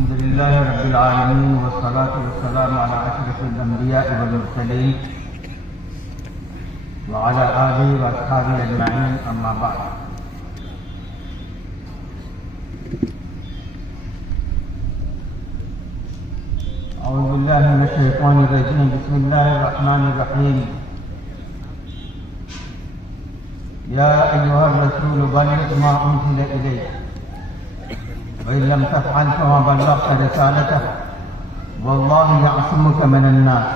الحمد لله رب العالمين والصلاة والسلام على أشرف الأنبياء والمرسلين وعلى آله وأصحابه أجمعين أما بعد. أعوذ بالله من الشيطان الرجيم. بسم الله الرحمن الرحيم. يا أيها الرسول بلغ ما أنزل إليك وإن لم تفعل فما بلغت رسالته والله يعصمك من الناس.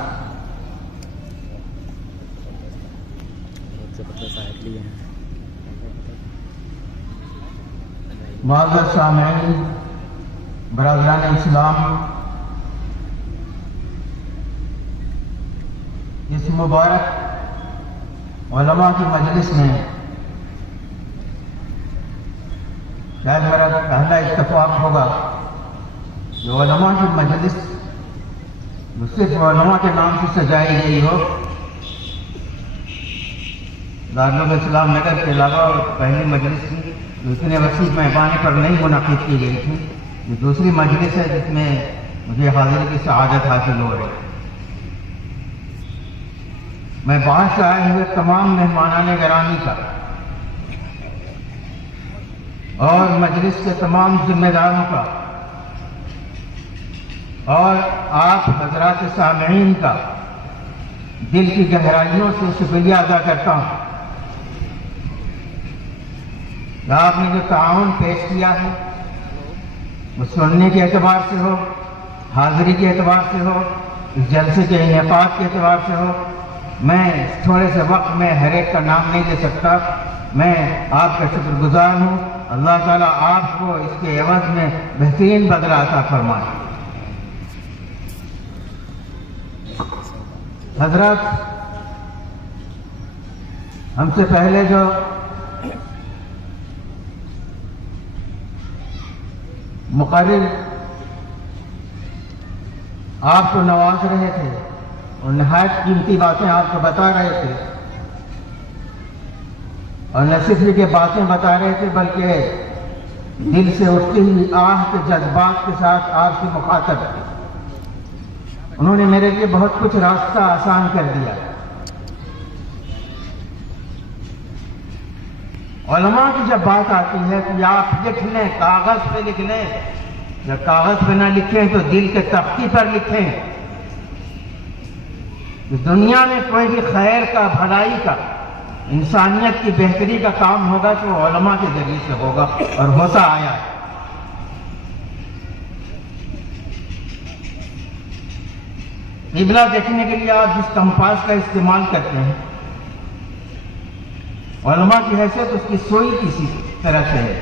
معزز سامعین، برادران اسلام، اس مبارک علماء کی مجلس میں شاید میرا پہلا اتفاق ہوگا کہ علماء کی مجلس صرف علماء کے نام سے سجائی گئی ہو. دارالعلوم اسلام نگر کے علاوہ پہلی مجلس تھی اتنے وسیع پیمانے پر نہیں منعقد کی گئی تھی. یہ دوسری مجلس ہے جس میں مجھے حاضری کی سعادت حاصل ہو رہی ہے. میں باہر سے آئے ہوئے تمام مہمانان گرامی کا اور مجلس کے تمام ذمہ داروں کا اور آپ حضرات سامعین کا دل کی گہرائیوں سے شکریہ ادا کرتا ہوں. آپ نے جو تعاون پیش کیا ہے وہ سننے کے اعتبار سے ہو، حاضری کے اعتبار سے ہو، اس جلسے کے انعقاد کے اعتبار سے ہو، میں تھوڑے سے وقت میں ہر ایک کا نام نہیں لے سکتا. میں آپ کا شکر گزار ہوں. اللہ تعالیٰ آپ کو اس کے عوض میں بہترین بدلہ عطا فرمائے. حضرات، ہم سے پہلے جو مقرر آپ کو نواز رہے تھے اور نہایت قیمتی باتیں آپ کو بتا رہے تھے، اور نہ صرف یہ باتیں بتا رہے تھے بلکہ دل سے اٹھتی ہوئی آہ کے جذبات کے ساتھ آپ سے مخاطب تھے. انہوں نے میرے لیے بہت کچھ راستہ آسان کر دیا. علماء کی جب بات آتی ہے کہ آپ لکھ لیں، کاغذ پہ لکھ لیں، یا کاغذ پہ نہ لکھیں تو دل کے تختی پر لکھیں. دنیا میں کوئی بھی خیر کا، بھلائی کا، انسانیت کی بہتری کا کام ہوگا تو وہ علماء کے ذریعے سے ہوگا اور ہوتا آیا ہے. قبلہ دیکھنے کے لیے آپ جس کمپاس کا استعمال کرتے ہیں، علماء کی حیثیت اس کی سوئی کسی طرح سے ہے.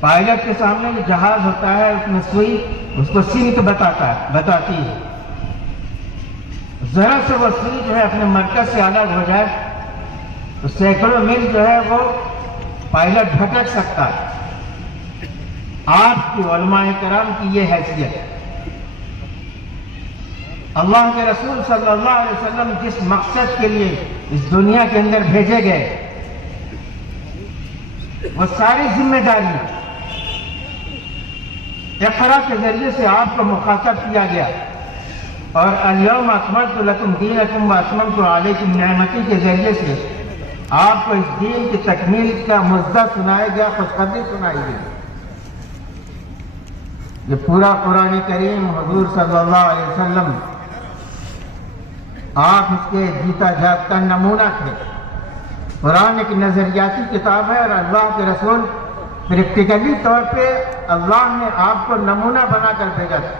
پائلٹ کے سامنے جو جہاز ہوتا ہے اس میں سوئی اس کو سمت بتاتی ہے. ذرا سے وہ سوئی جو ہے اپنے مرکز سے الگ ہو جائے تو سینکڑوں میل جو ہے وہ پائلٹ بھٹک سکتا ہے. آپ کی علماء کرام کی یہ حیثیت ہے. اللہ کے رسول صلی اللہ علیہ وسلم جس مقصد کے لیے اس دنیا کے اندر بھیجے گئے وہ ساری ذمہ داریاں اقرا کے ذریعے سے آپ کو مخاطب کیا گیا، اور الیوم اکملت لکم دینکم واتممت علیکم نعمتی کے ذریعے سے آپ کو اس دین کی تکمیل کا مژدہ سنایا گیا، خوشخبری سنائی گئی. یہ پورا قرآن کریم حضور صلی اللہ علیہ وسلم آپ اس کے جیتا جاگتا نمونہ تھے. قرآن ایک نظریاتی کتاب ہے اور اللہ کے رسول پریکٹیکلی طور پہ اللہ نے آپ کو نمونہ بنا کر بھیجا تھا.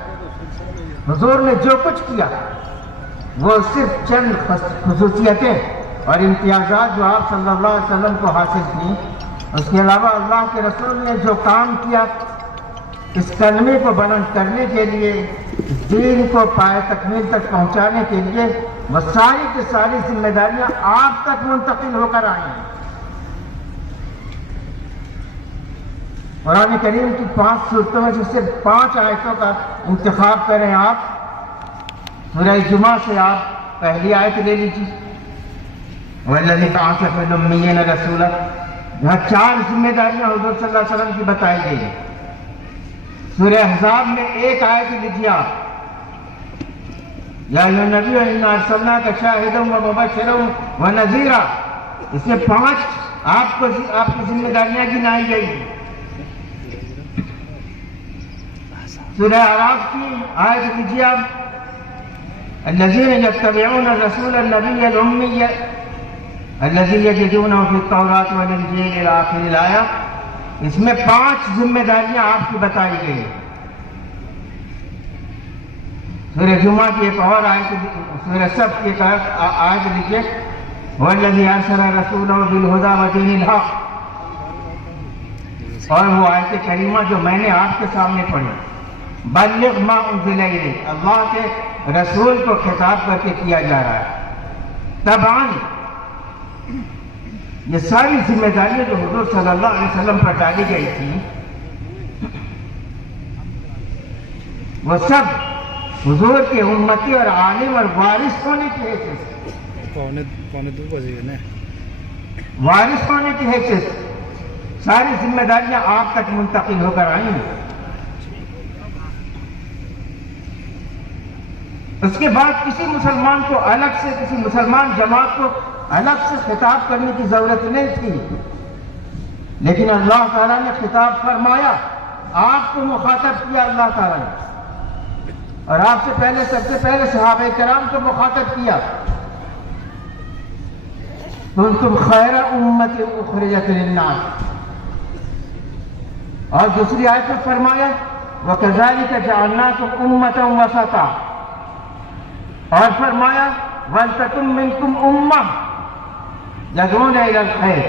حضور نے جو کچھ کیا وہ صرف چند خصوصیتیں اور امتیازات جو آپ صلی اللہ علیہ وسلم کو حاصل تھیں، اس کے علاوہ اللہ کے رسول نے جو کام کیا اس کلمے کو بلند کرنے کے لیے، اس دین کو پائے تکمیل تک پہنچانے کے لیے، وہ ساری کی ساری ذمہ داریاں آپ تک منتقل ہو کر آئی ہیں. قرآن کریم کی 5 صورتوں میں سے صرف 5 آیتوں کا انتخاب کریں. آپ سورہ جمعہ سے آپ پہلی آیت لے لیجیے، وَالَّذِي بَعَثَ فِي الْأُمِّيِّينَ رَسُولًا. یہاں 4 ذمہ داریاں حضور صلی اللہ علیہ وسلم کی بتائی گئی ہیں. سورہ احزاب میں ایک آیت لکھیے آپ، یا ایھا النبی انا ارسلناک شاہدا ومبشرا ونذیرا، اس میں 5 آپ کی ذمہ داریاں گنائی گئی ہیں۔ سورہ اعراف کی آیت لکھیے آپ، الذین یتبعون الرسول النبی الامی الذی یجدونہ فی التوراۃ والانجیل الی آخر الآیہ، اس میں 5 ذمہ داریاں آپ کی بتائی گئی۔ سورہ جمعہ کی ایک اور آیت، سورہ صف کی ایک آیت لکھیے، والذی ارسل رسولہ بالہدی ودین الحق، اور وہ آیت کریمہ جو میں نے آپ کے سامنے پڑھی، بلغ ما انزل الیک، اللہ کے رسول کو خطاب کر کے کیا جا رہا ہے۔ طبعاً یہ ساری ذمہ داریاں جو حضور صلی اللہ علیہ وسلم پر ڈالی گئی تھی، وہ سب حضور کے امتی اور عالم اور وارث ہونے کی حیثیت، وارث ہونے کی حیثیت ساری ذمہ داریاں آپ تک منتقل ہو کر آئیں گی۔ اس کے بعد کسی مسلمان کو الگ سے، کسی مسلمان جماعت کو الگ سے خطاب کرنے کی ضرورت نہیں تھی، لیکن اللہ تعالیٰ نے خطاب فرمایا، آپ کو مخاطب کیا اللہ تعالیٰ نے، اور آپ سے پہلے، سب سے پہلے صحابہ کرام کو مخاطب کیا، کنتم خیر امت اخرجت للناس، اور دوسری آیت میں فرمایا وَكَذَلِكَ جَعَلْنَاكُمْ أُمَّةً وَسَطًا، اور فرمایا وَلْتَكُن مِّنكُمْ أُمَّةٌ يَدْعُونَ إِلَى الْخَيْرِ،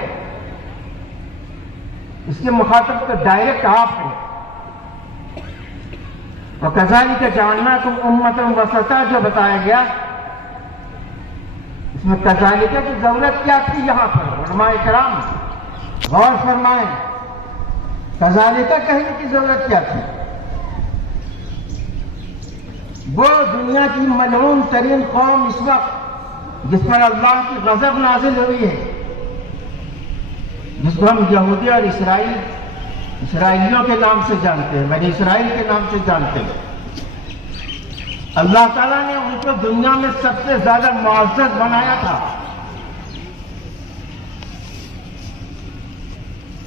اس کے مخاطب تو ڈائریکٹ آپ ہیں۔ وَكَذَلِكَ جَعَلْنَاكُمْ أُمَّةً وَسَطًا جو بتایا گیا، اس میں کذالک کی ضرورت کیا تھی؟ یہاں پر علماء کرام غور فرمائیں، کذالک کہنے کی ضرورت کیا تھی؟ وہ دنیا کی ملعون ترین قوم اس وقت جس پر اللہ کی غضب نازل ہوئی ہے، جس کو ہم یہودی اور اسرائیلیوں کے نام سے جانتے ہیں، بنی اسرائیل کے نام سے جانتے ہیں، اللہ تعالیٰ نے ان کو دنیا میں سب سے زیادہ معزز بنایا تھا۔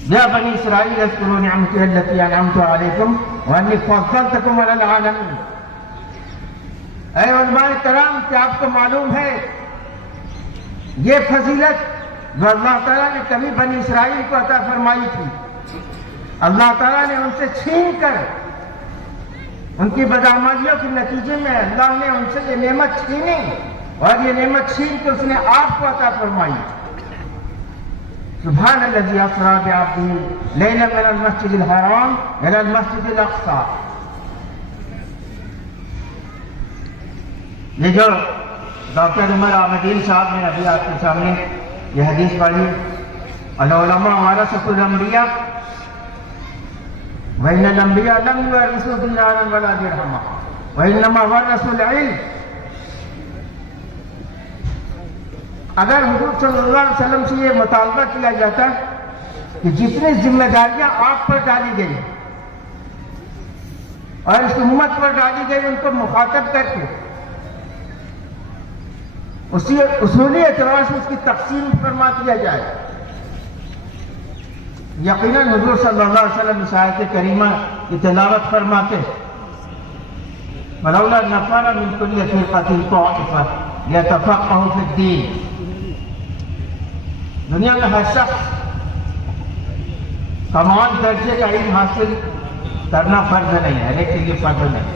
یا بنی اسرائیل اذکروا نعمتی التی انعمت علیکم وانی فضلتکم علی العالمین، اے علماء کرام، کیا آپ کو معلوم ہے یہ فضیلت جو اللہ تعالیٰ نے کبھی بنی اسرائیل کو عطا فرمائی تھی، اللہ تعالیٰ نے ان سے چھین کر، ان کی بدعمالیوں کے نتیجے میں اللہ نے ان سے یہ نعمت چھینی، اور یہ نعمت چھین کے اس نے آپ کو عطا فرمائی۔ سبحان الذی اسری بعبدہ لیلا من المسجد الحرام الی المسجد الاقصی، یہ جو ڈاکٹر عمر احمدین صاحب نے ابھی آپ کے سامنے یہ حدیث پڑھی، العلماء ورثۃ الانبیاء وَإِنَّ الْأَنْبِيَاءَ لَمْ يُوَرِّثُوا دِينَارًا وَلَا دِرْهَمًا وَإِنَّمَا وَرَثُوا الْعِلْمَ، اگر حضور صلی اللہ علیہ وسلم سے یہ مطالبہ کیا جاتا کہ جتنی ذمہ داریاں آپ پر ڈالی گئی اور اس امت پر ڈالی گئی ان کو مخاطب کر کے اسی اصولی اعتبار سے اس کی تقسیم فرما دیا جائے، یقیناً حضور صلی اللہ علیہ وسلم اس آیت کریمہ کی تلاوت فرماتے، وَلَوْلَا نَفَرَ مِنْ كُلِّ فِرْقَةٍ طَائِفَةٌ لِيَتَفَقَّهُوا فِي الدِّينِ، دنیا میں ہر شخص کمال درجے کا علم حاصل کرنا فرض نہیں ہے، ہر ایک کے لیے فرض نہیں،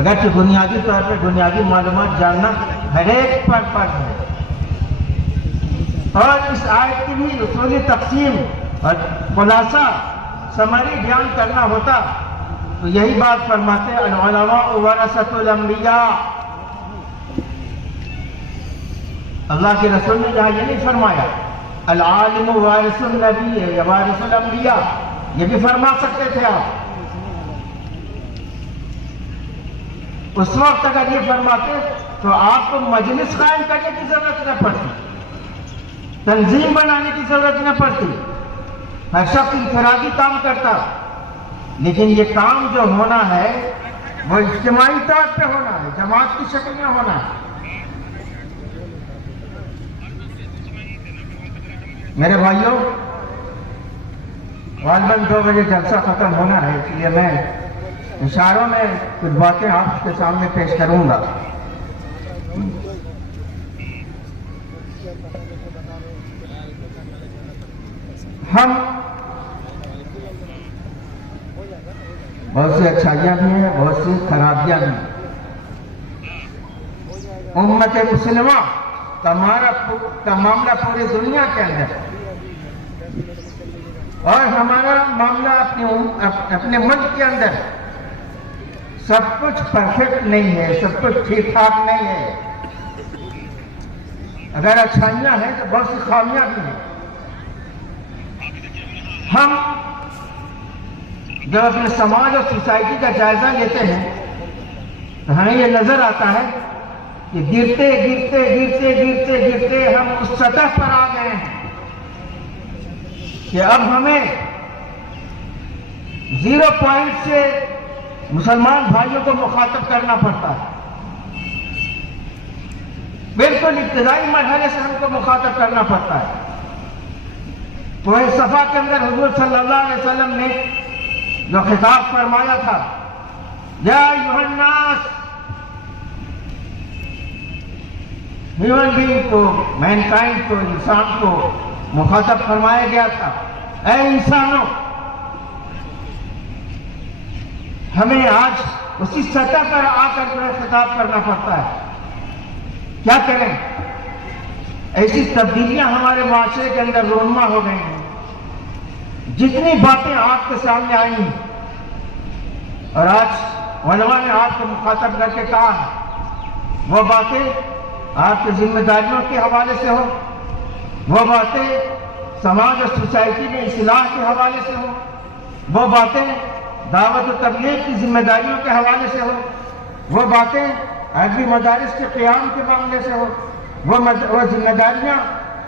اگرچہ بنیادی طور پر بنیادی معلومات جاننا ہر ایک پر فرض ہے، اور اس آیت کی بھی اصولی تقسیم اور خلاصہ سمری بیان کرنا ہوتا تو یہی بات فرماتے العلماء ورثۃ الانبیاء۔ اللہ کے رسول نے جہاں یہ نہیں فرمایا العالم وارث النبی یا وارث الانبیاء، یہ بھی فرما سکتے تھے آپ، اس وقت اگر یہ فرماتے تو آپ کو مجلس قائم کرنے کی ضرورت نہ پڑتی، تنظیم بنانے کی ضرورت نہ پڑتی، ہر شخص انفرادی کام کرتا، لیکن یہ کام جو ہونا ہے وہ اجتماعی طور پہ ہونا ہے، جماعت کی شکل میں ہونا ہے۔ میرے بھائیوں، غالباً 2 بجے جلسہ ختم ہونا ہے، اس لیے میں اشاروں میں کچھ باتیں آپ کے سامنے پیش کروں گا۔ ہم بہت سی اچھائیاں بھی ہیں، بہت سی خرابیاں بھی ہیں۔ امت مسلمہ کا معاملہ پوری دنیا کے اندر، اور ہمارا معاملہ اپنے ملک کے اندر سب کچھ پرفیکٹ نہیں ہے، سب کچھ ٹھیک ٹھاک نہیں ہے۔ اگر اچھائیاں ہیں تو بہت سی خامیاں بھی ہیں۔ ہم جب اپنے سماج اور سوسائٹی کا جائزہ لیتے ہیں تو ہمیں یہ نظر آتا ہے کہ گرتے گرتے گرتے گرتے گرتے ہم اس سطح پر آ گئے ہیں کہ اب ہمیں 0 پوائنٹ سے مسلمان بھائیوں کو مخاطب کرنا پڑتا ہے۔ بالکل ابتدائی مرحلے سے ہم کو مخاطب کرنا پڑتا ہے۔ کوہ صفا کے اندر حضور صلی اللہ علیہ وسلم نے جو خطاب فرمایا تھا، یا ایھا الناس، ہیومن بینگ کو، مین کائنڈ کو، انسان کو مخاطب فرمایا گیا تھا، اے انسانوں، ہمیں آج اسی سطح پر آ کر جو ہے خطاب کرنا پڑتا ہے۔ کیا کریں؟ ایسی تبدیلیاں ہمارے معاشرے کے اندر رونما ہو گئی ہیں۔ جتنی باتیں آپ کے سامنے آئی ہیں اور آج علماء نے آپ کو مخاطب کر کے کہا ہے، وہ باتیں آپ کی ذمہ داریوں کے حوالے سے ہو، وہ باتیں سماج اور سوسائٹی میں اصلاح کے حوالے سے ہو، وہ باتیں دعوت و تبلیغ کی ذمہ داریوں کے حوالے سے ہو، وہ باتیں عربی مدارس کے قیام کے معاملے سے ہو، وہ ذمہ داریاں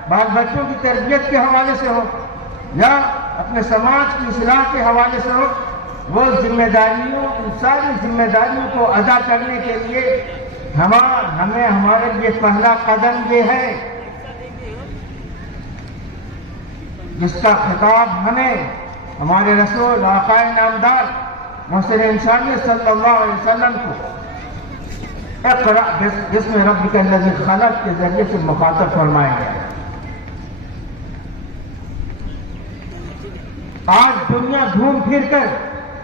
بال بچوں کی تربیت کے حوالے سے ہو، یا اپنے سماج کی اصلاح کے حوالے سے ہو، وہ ذمہ داریوں، ان ساری ذمہ داریوں کو ادا کرنے کے لیے ہمیں ہمارے لیے پہلا قدم یہ ہے جس کا خطاب ہمیں ہمارے رسول آقا نامدار محسن انسانیت صلی اللہ علیہ وسلم کو اقرأ بسم ربک الذی خلق کے ذریعے سے مخاطب فرمایا گیا۔ آج دنیا گھوم پھر کر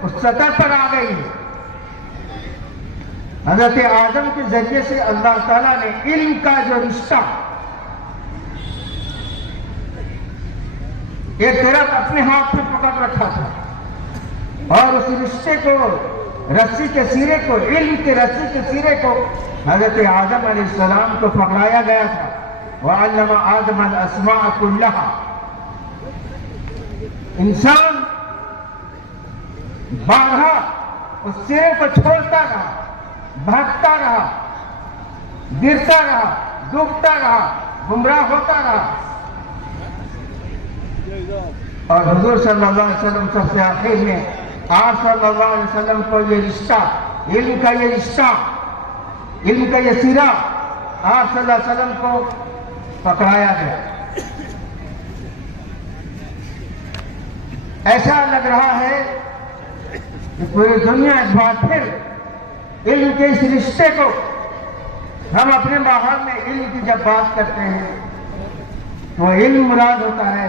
اس سطح پر آ گئی ہے۔ حضرت آدم کے ذریعے سے اللہ تعالیٰ نے علم کا جو رشتہ ایک طرف اپنے ہاتھ میں پکڑ رکھا تھا، اور اس رشتے کو، رسی کے سرے کو، علم کے رسی کے سرے کو حضرت آدم علیہ السلام کو پکڑایا گیا تھا۔ وَعَلَّمَ آدَمَ الْأَسْمَاءَ كُلَّهَا۔ انسان بارہا اس سرے کو چھوڑتا رہا، بھٹکتا رہا، گرتا رہا، ڈوبتا رہا، گمراہ ہوتا رہا، اور حضور صلی اللہ علیہ وسلم سب سے آخر میں آپ صلی اللہ علیہ وسلم کو یہ رشتہ، علم کا یہ رشتہ، علم کا یہ سرا آپ صلی اللہ علیہ وسلم کو پکڑایا گیا۔ ایسا لگ رہا ہے کہ پوری دنیا ایک بار پھر علم کے اس رشتے کو، ہم اپنے ماحول میں علم کی جب بات کرتے ہیں تو علم مراد ہوتا ہے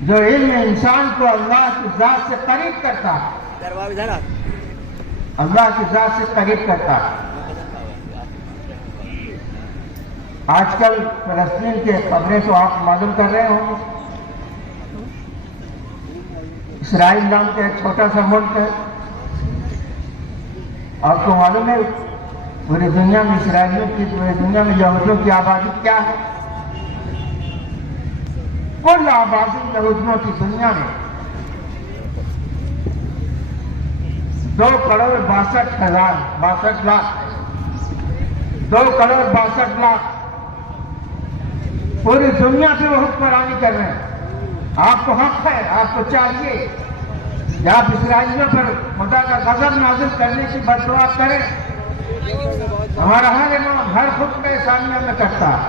جو علم انسان کو اللہ کی ذات سے قریب کرتا ہے، اللہ کی ذات سے قریب کرتا ہے۔ آج کل فلسطین کے خبریں تو آپ معلوم کر رہے ہوں گے، اسرائیل نام کا ایک چھوٹا سا ملک ہے، آپ کو معلوم ہے پوری دنیا میں اسرائیلیوں کی، پوری دنیا میں یہودیوں کی آبادی کیا ہے؟ کل آبادی یہودیوں کی دنیا میں 2,62,62 لاکھ، 2,62,00,000 پوری دنیا پہ وہ حکمرانی کر رہے ہیں۔ آپ کو حق ہے، آپ کو چاہیے کہ آپ اسرائیلیوں پر خدا کا غضب نازل کرنے کی بد دعا کریں۔ ہمارا ہر امام ہر خطبے سامنے میں کرتا ہے،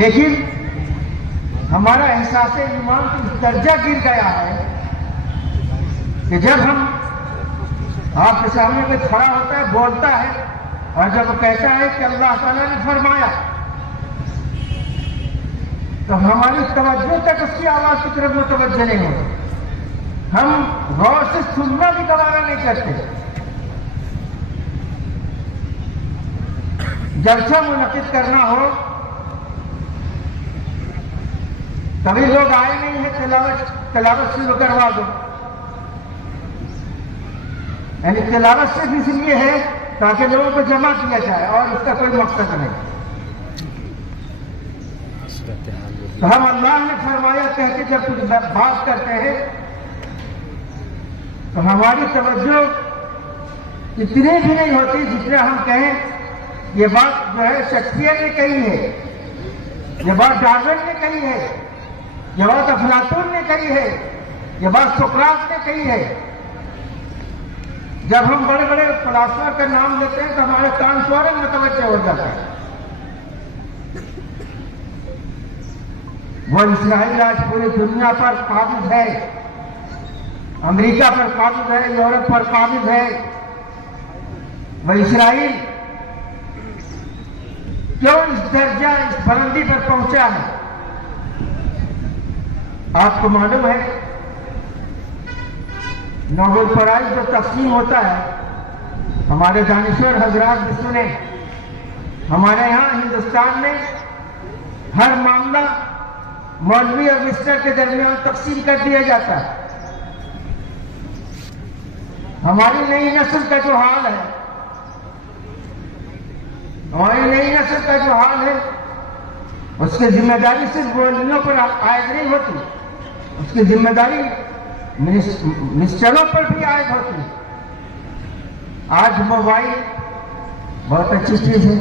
لیکن ہمارا احساس ایمان کی درجہ گر گیا ہے کہ جب ہم آپ کے سامنے میں کھڑا ہوتا ہے، بولتا ہے، اور جب وہ کہتا ہے کہ اللہ تعالیٰ نے فرمایا، تو ہماری توجہ تک اس کی آواز کی طرف متوجہ نہیں ہوتی، ہم غور سے سننا بھی گوارا نہیں کرتے۔ جلسہ منعقد کرنا ہو، کبھی لوگ آئے نہیں ہیں، تلاوت شروع کروا دو، یعنی تلاوت صرف اس لیے ہے تاکہ لوگوں کو جمع کیا جائے اور اس کا کوئی مقصد نہیں۔ تو ہم اللہ نے فرمایا کہہ کے جب کچھ بات کرتے ہیں تو ہماری توجہ اتنی بھی نہیں ہوتی جتنا ہم کہیں یہ بات جو ہے شیکسپیئر نے کہی ہے، یہ بات ڈارون نے کہی ہے، یہ بات افلاطون نے کہی ہے، یہ بات سقراط نے کہی ہے۔ جب ہم بڑے بڑے فلاسفہ کا نام لیتے ہیں تو ہمارے کان فوراً متوجہ ہو جاتا ہے۔ وہ اسرائیل آج پوری دنیا پر قابض ہے، امریکہ پر قابض ہے، یورپ پر قابض ہے۔ وہ اسرائیل کیوں اس درجہ اس بلندی پر پہنچا ہے؟ آپ کو معلوم ہے نوبل پرائز جو تقسیم ہوتا ہے، ہمارے دانشور حضرات بھی سنے، ہمارے یہاں ہندوستان میں ہر معاملہ مولوی اور مسٹر کے درمیان تقسیم کر دیا جاتا ہے۔ ہماری نئی نسل کا جو حال ہے، اس کی ذمہ داری صرف مولویوں پر عائد نہیں ہوتی، اس کی ذمہ داری مسٹروں پر بھی عائد ہوتی ہے۔ آج موبائل بہت اچھی چیز ہے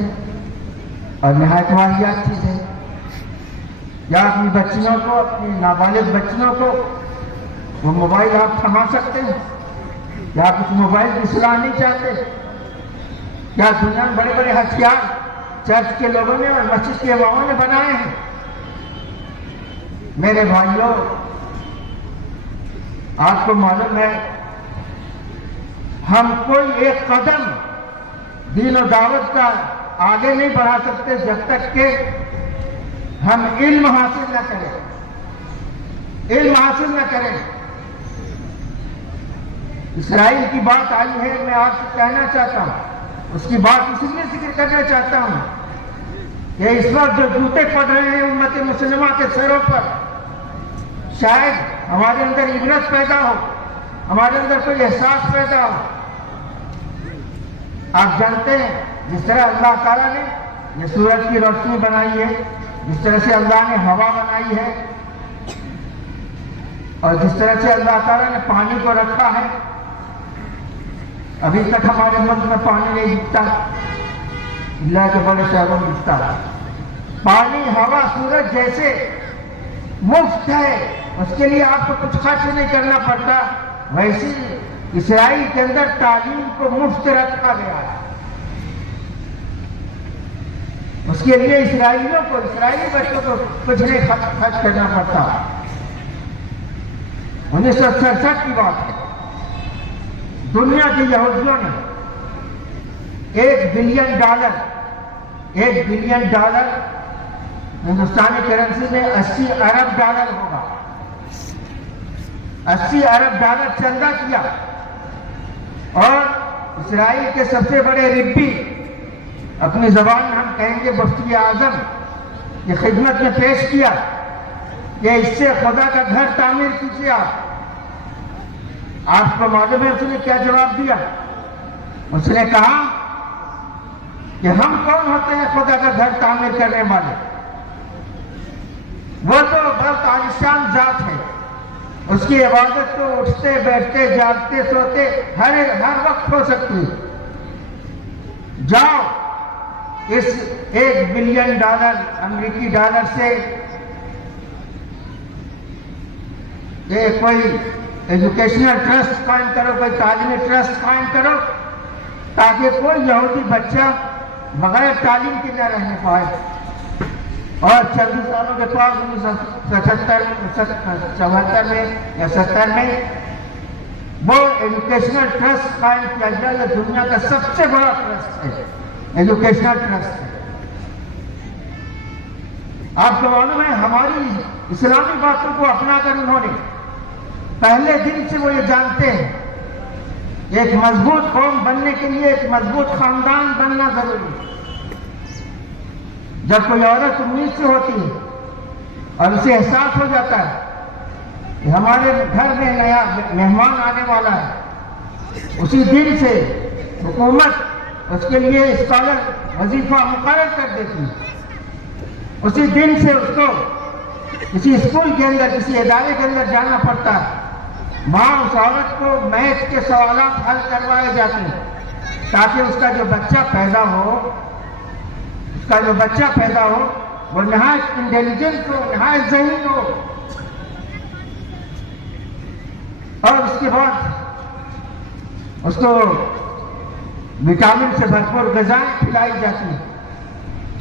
اور نہایت واحد چیز ہے، یا اپنی بچیوں کو، اپنی نابالغ بچیوں کو وہ موبائل آپ تھما سکتے ہیں؟ کیا آپ اس موبائل کی اصلاح نہیں چاہتے؟ کیا دنیا میں بڑے بڑے ہتھیار چرچ کے لوگوں نے اور مسجد کے اماموں نے بنائے ہیں؟ میرے بھائیوں، آپ کو معلوم ہے ہم کوئی ایک قدم دین و دعوت کا آگے نہیں بڑھا سکتے جب تک کہ ہم علم حاصل نہ کریں۔ اسرائیل کی بات آئی ہے، میں آپ سے کہنا چاہتا ہوں، اس کی بات اس لیے ذکر کرنا چاہتا ہوں کہ اس وقت جو جوتے پڑ رہے ہیں امت مسلمہ کے سروں پر، شاید ہمارے اندر عبرت پیدا ہو، ہمارے اندر کوئی احساس پیدا ہو۔ آپ جانتے ہیں جس طرح اللہ تعالیٰ نے یہ سورج کی روشنی بنائی ہے، جس طرح سے اللہ نے ہوا بنائی ہے، اور جس طرح سے اللہ تعالیٰ نے پانی کو رکھا ہے، ابھی تک ہمارے ملک میں پانی نہیں دکھتا، اللہ کے بڑے شہروں میں دکھتا ہے۔ پانی، ہوا، سورج جیسے مفت ہے، اس کے لیے آپ کو کچھ خرچ نہیں کرنا پڑتا، ویسے اسرائیل کے اندر تعلیم کو مفت رکھا گیا ہے۔ اس کے لیے اسرائیلیوں کو، اسرائیلی بچوں کو کچھ نہیں خرچ کرنا پڑتا۔ 1967 کی بات ہے، دنیا کے یہودیوں نے $1 بلین ہندوستانی کرنسی میں $80 ارب ہوگا، $80 ارب چندہ کیا، اور اسرائیل کے سب سے بڑے ربی، اپنی زبان میں ہم کہیں گے مفتی اعظم، کی خدمت میں پیش کیا کہ اس سے خدا کا گھر تعمیر کیجیے۔ آپ کو معلوم ہے اس نے کیا جواب دیا؟ اس نے کہا کہ ہم کون ہوتے ہیں خدا کا گھر تعمیر کرنے والے؟ وہ تو بہت عالیشان ذات ہے، اس کی عبادت تو اٹھتے بیٹھتے جاگتے سوتے ہر وقت ہو سکتی ہے۔ جاؤ اس $1 بلین امریکی ڈالر سے کہ کوئی ایجوکیشنل ٹرسٹ قائم کرو، کوئی تعلیمی ٹرسٹ قائم کرو، تاکہ کوئی یہودی بچہ بغیر تعلیم کے نہ رہنے پائے۔ اور چند سالوں کے بعد 1974 میں یا 70 میں وہ ایجوکیشنل ٹرسٹ قائم کیا گیا۔ یہ دنیا کا سب سے بڑا ٹرسٹ ہے، ایجوکیشنل ٹرسٹ ہے۔ آپ کو معلوم ہے ہماری اسلامی باتوں کو اپنا کر انہوں نے پہلے دن سے وہ یہ جانتے ہیں ایک مضبوط قوم بننے کے لیے ایک مضبوط خاندان بننا ضروری ہے۔ جب کوئی عورت امید سے ہوتی ہے اور اسے احساس ہو جاتا ہے کہ ہمارے گھر میں نیا مہمان آنے والا ہے، اسی دن سے حکومت اس کے لیے اسکالر وظیفہ مقرر کر دیتی ہے۔ اسی دن سے اس کو کسی اسکول کے اندر کسی ادارے کے اندر جانا پڑتا ہے، وہاں اس عورت کو میتھ کے سوالات حل کروائے جاتے ہیں تاکہ اس کا جو بچہ پیدا ہو وہ نہایت انٹیلیجنٹ ہو، نہایت ذہین ہو، اور اس کے بعد اس کو وٹامن سے بھرپور غذائیں کھلائی جاتی ہیں،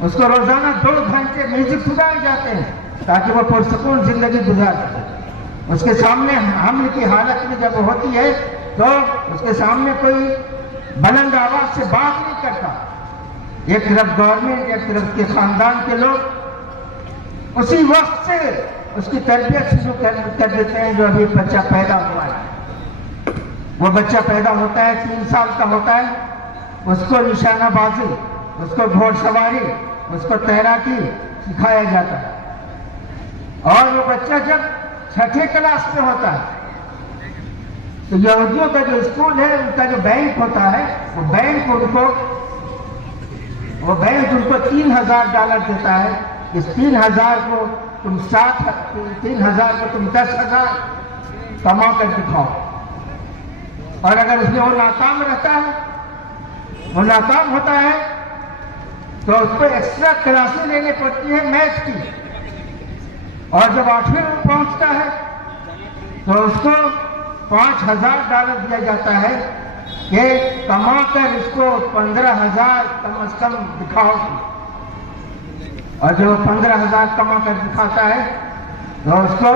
اس کو روزانہ 2 گھنٹے میوزک سنائے جاتے ہیں تاکہ وہ پرسکون زندگی گزار سکے۔ اس کے سامنے حمل کی حالت میں جب ہوتی ہے تو اس کے سامنے کوئی بلند آواز سے بات نہیں کرتا۔ ایک طرف گورنمنٹ، ایک طرف کے خاندان کے لوگ اسی وقت سے اس کی تربیت شروع کر دیتے ہیں۔ جو ابھی بچہ پیدا ہوا ہے، وہ بچہ پیدا ہوتا ہے 3 سال کا ہوتا ہے، اس کو نشانہ بازی، اس کو گھوڑ سواری، اس کو تیراکی سکھایا جاتا ہے، اور وہ بچہ جب 6ٹھے کلاس میں ہوتا ہے تو یہودیوں کا جو اسکول ہے ان کا جو بینک ہوتا ہے وہ بینک ان کو $3000 دیتا ہے۔ اس 3000 کو تم 10,000 کما کر دکھاؤ، اور اگر اس میں وہ ناکام رہتا ہے، وہ ناکام ہوتا ہے تو اس کو ایکسٹرا کلاسیں لینے پڑتی ہے میتھ کی، اور جب 8ویں میں پہنچتا ہے تو اس کو $5000 دیا جاتا ہے کہ کما کر اس کو 15,000 کم از کم دکھاؤ، اور جب 15,000 کما کر دکھاتا ہے تو اس کو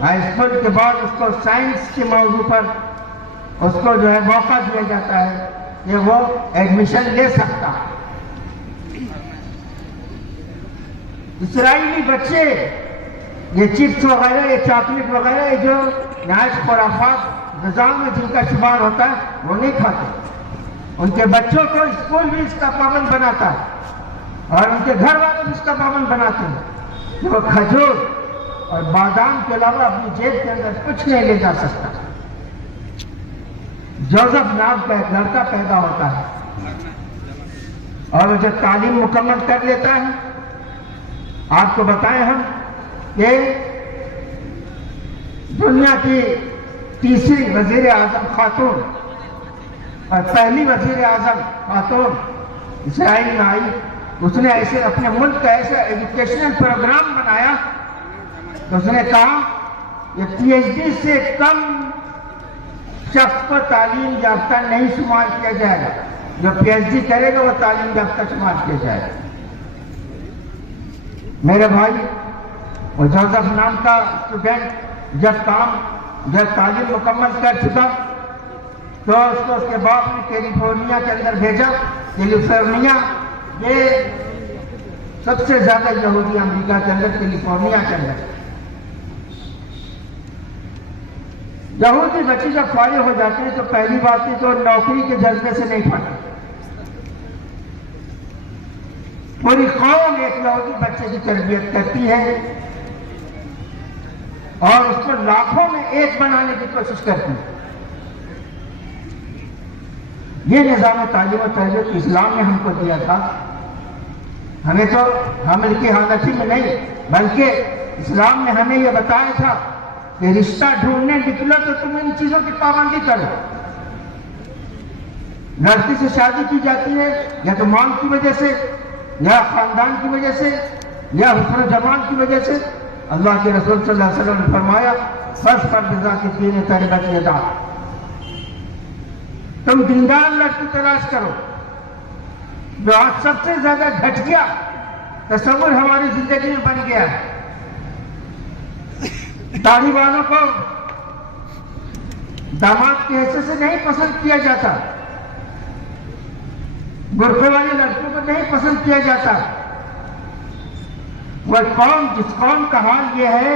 ہائی اسکول کے بعد اس کو سائنس کے موضوع پر اس کو جو ہے موقع دیا جاتا ہے کہ وہ ایڈمیشن لے سکتا ہے۔ اسرائیلی بچے یہ چپس وغیرہ، یہ چاکلیٹ وغیرہ، یہ جو نہایت خرافات نظام میں جن کا شمار ہوتا ہے وہ نہیں کھاتے۔ ان کے بچوں کو اسکول بھی اس کا پابند بناتا ہے، اور ان کے گھر والے بھی اس کا پابند بناتے ہیں کہ وہ کھجور اور بادام کے علاوہ اپنی جیب کے اندر کچھ نہیں لے جا سکتا۔ جوزف نام کا ایک لڑکا پیدا ہوتا ہے، اور وہ جب تعلیم مکمل کر لیتا ہے، آپ کو بتائیں ہم کہ دنیا کی تیسری وزیر اعظم خاتون اور پہلی وزیر اعظم خاتون اسرائیل میں آئی۔ اس نے ایسے اپنے ملک کا ایسا ایجوکیشنل پروگرام بنایا تو اس نے کہا کہ PhD سے کم شخص کو تعلیم یافتہ نہیں شمار کیا جائے گا، جو PhD کرے گا وہ تعلیم یافتہ شمار کیا جائے گا۔ میرے بھائی، وہ جوزف نام کا اسٹوڈنٹ جب تعلیم مکمل کر چکا تو اس کو اس کے باپ نے کیلیفورنیا کے اندر بھیجا۔ کیلیفورنیا یہ سب سے زیادہ یہودی امریکہ کے اندر، کیلیفورنیا کے اندر یہودی بچے جب فارغ ہو جاتے ہیں تو پہلی بات ہے تو نوکری کے جذبے سے نہیں پڑھتے۔ پوری قوم ایک یہودی بچے کی تربیت کرتی ہے اور اس کو لاکھوں میں ایک بنانے کی کوشش کرتی ہے۔ یہ نظام تعلیم و تربیت اسلام نے ہم کو دیا تھا۔ ہمیں تو حمل کی حالت ہی میں نہیں، بلکہ اسلام نے ہمیں یہ بتایا تھا کہ رشتہ ڈھونڈنے نکلو تو تم ان چیزوں کی پابندی کرو۔ لڑکی سے شادی کی جاتی ہے یا تو مال کی وجہ سے، یا خاندان کی وجہ سے، یا حسن و جمال کی وجہ سے، اللہ کے رسول صلی اللہ علیہ وسلم نے فرمایا بس پر بذات الدین تربت یدا، تم دیندار لڑکی تلاش کرو۔ جو آج سب سے زیادہ گھٹیا تصور ہماری زندگی میں بن گیا ہے، داڑھی والوں کو داماد کی حیثیت سے نہیں پسند کیا جاتا، برقعے والی لڑکیوں کو نہیں پسند کیا جاتا۔ وہ قوم، جس قوم کا حال یہ ہے،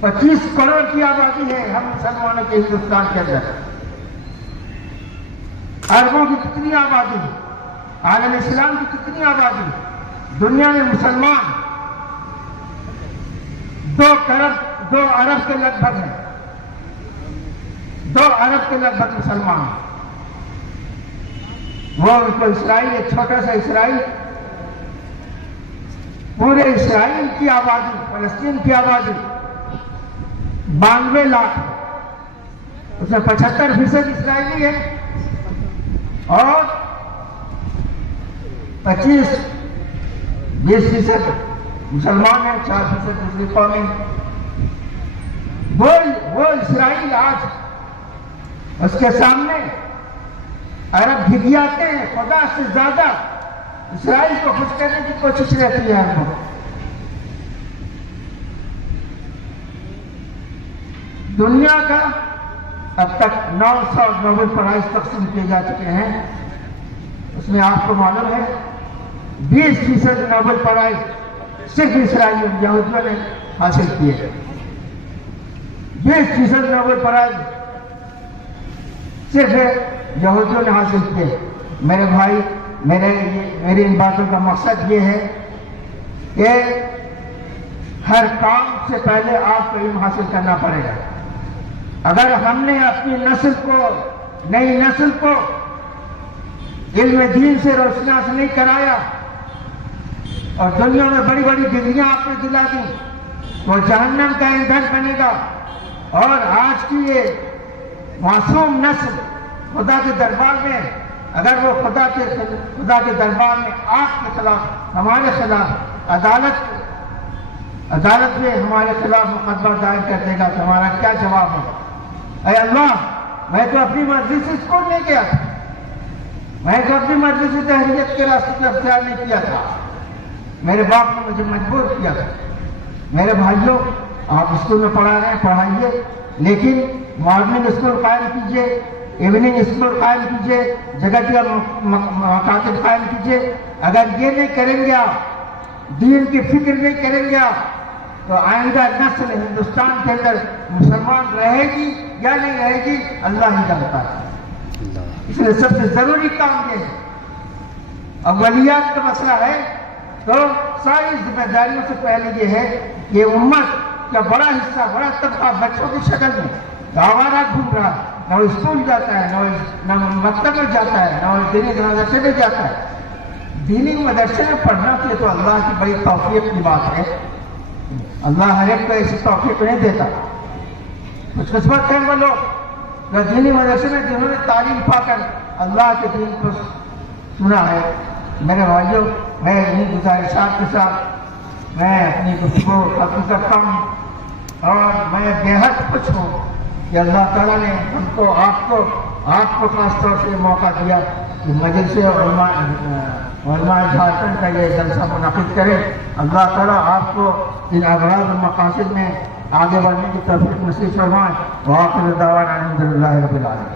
25 کروڑ کی آبادی ہے ہم مسلمانوں کے ہندوستان کے اندر، اربوں کی کتنی آبادی، عالم اسلام کی کتنی آبادی، دنیا میں مسلمان 2 ارب کے لگ بھگ ہیں، 2 ارب کے لگ بھگ مسلمان ہیں۔ وہ ان کو اسرائیل، ایک چھوٹا سا اسرائیل، پورے اسرائیل کی آبادی، فلسطین کی آبادی 92 لاکھ، اس میں 75% اسرائیلی ہے اور 20% مسلمان ہیں، 4% دوسری قومیں۔ وہ اسرائیل آج اس کے سامنے عرب گھگیاتے ہیں، خدا سے زیادہ اسرائیل کو خوش کرنے کی کوشش رہتی ہے ہم کو۔ دنیا کا اب تک 900 نوبل پرائز تقسیم کیے جا چکے ہیں، اس میں آپ کو معلوم ہے 20% نوبل پرائز صرف اسرائیلی یہودیوں نے حاصل کیے، 20% نوبل پرائز صرف یہودیوں نے حاصل کیے۔ میرے بھائی، میری ان باتوں کا مقصد یہ ہے کہ ہر کام سے پہلے آپ کو علم حاصل کرنا پڑے گا۔ اگر ہم نے اپنی نسل کو، نئی نسل کو علم دین سے روشناس نہیں کرایا اور دنیا میں بڑی بڑی ڈگریاں آپ نے دلا دی، وہ جہنم کا ایندھن بنے گا۔ اور آج کی یہ معصوم نسل خدا کے دربار میں، اگر وہ خدا کے دربار میں آپ کے خلاف، ہمارے خلاف عدالت میں ہمارے خلاف مقدمہ دائر کر دے گا تو ہمارا کیا جواب ہے؟ اے اللہ، میں تو اپنی مرضی سے اسکول نہیں گیا تھا، میں تو اپنی مرضی سے تحریت کے راستے کو اختیار نہیں کیا تھا، میرے باپ نے مجھے مجبور کیا تھا۔ میرے بھائیوں، آپ اسکول میں پڑھا رہے ہیں، پڑھائیے، لیکن مارننگ اسکول قائم کیجیے، ایوننگ اسکول قائم کیجیے، جگہ مکاتب قائم کیجیے۔ اگر یہ نہیں کریں گے آپ، دین کی فکر نہیں کریں گے آپ، تو آئندہ نسل ہندوستان کے اندر مسلمان رہے گی یا نہیں رہے گی اللہ ہی جانتا ہے۔ اس لیے سب سے ضروری کام یہ ہے، اولیات کا مسئلہ ہے تو ساری ذمہ داریوں سے پہلے یہ ہے کہ امت کا بڑا حصہ، بڑا طبقہ بچوں کی شکل میں آوارہ گھوم رہا ہے، نہ وہ اسکول جاتا ہے، نہ مکتب میں جاتا ہے، نہ وہ دینی مدرسے میں جاتا ہے۔ دینی مدرسے میں پڑھنا تو اللہ کی بڑی توفیق کی بات ہے، اللہ ہر ایک کو ایسی توفیق نہیں دیتا۔ خوش قسمت ہیں وہ لوگ جو دینی مدرسے میں جنہوں نے تعلیم پا کر اللہ کے دین کو سنا ہے۔ میرے بھائیوں، میں انہیں گزارشات کے ساتھ میں اپنی گفتگو ختم کرتا ہوں اور میں بے حد خوش ہوں کہ اللہ تعالیٰ نے ہم کو، آپ کو خاص طور سے موقع دیا کہ مجلس علماء جھارکھنڈ کا یہ جلسہ منعقد کرے۔ اللہ تعالیٰ آپ کو ان اغراض و مقاصد میں آگے بڑھنے کی توفیق نصیب فرمائے۔ وآخر دعوانا الحمدللہ رب العالمین۔